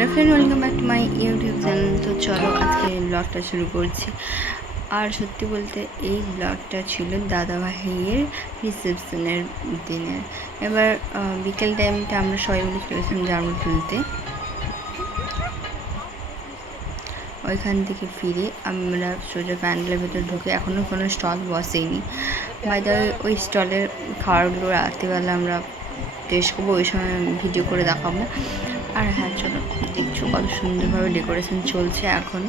Hello friend, welcome back to my YouTube channel. তো চলো আজকে এই ব্লগটা শুরু করছি। আর সত্যি বলতে এই ব্লগটা ছিল দাদাভাইয়ের রিসেপশনের দিনের। এবার বিকেল টাইমটা আমরা সবাই মিলে চলেছিলাম জামরুল তুলতে। ওইখান থেকে ফিরে আমরা সোজা প্যান্ডেলের ভেতর ঢুকে, এখনও কোনো স্টল বসেনি। বাইরে ওই স্টলের খাবারগুলো রাত্রিবেলা আমরা টেস্ট করবো, ওই সময় ভিডিও করে দেখাবো। আর হ্যাঁ, চলো দেখছো কত সুন্দরভাবে ডেকোরেশন চলছে এখন।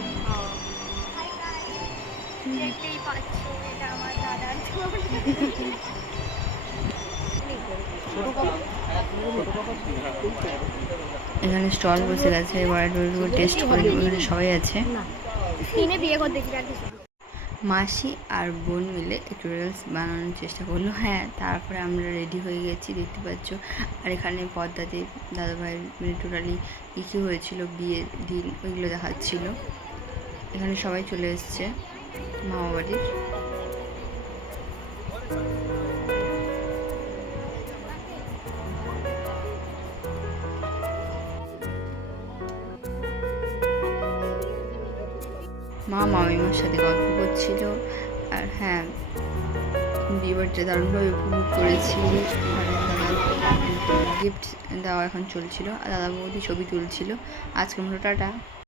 এখানে স্টল বসে গেছে, এবার টেস্ট করে এখানে সবাই আছে। মাসি আর বোন মিলে একটু রিলস বানানোর চেষ্টা করলো। হ্যাঁ, তারপরে আমরা রেডি হয়ে গেছি, দেখতে পাচ্ছ। আর এখানে পর্দাতে দাদাভাইয়ের মানে টোটালি কী হয়েছিল বিয়ের দিন ওইগুলো দেখাচ্ছিল। এখানে সবাই চলে এসছে মামা বাড়ির। মা মামিমার সাথে গল্প করছিল। আর হ্যাঁ, বিয়েবাড়িটা দারুণভাবে উপভোগ করেছি। আর দাদা গিফট দেওয়া এখন চলছিল, আর দাদা বৌদি ছবি তুলছিল। আজকের মতো টাটা।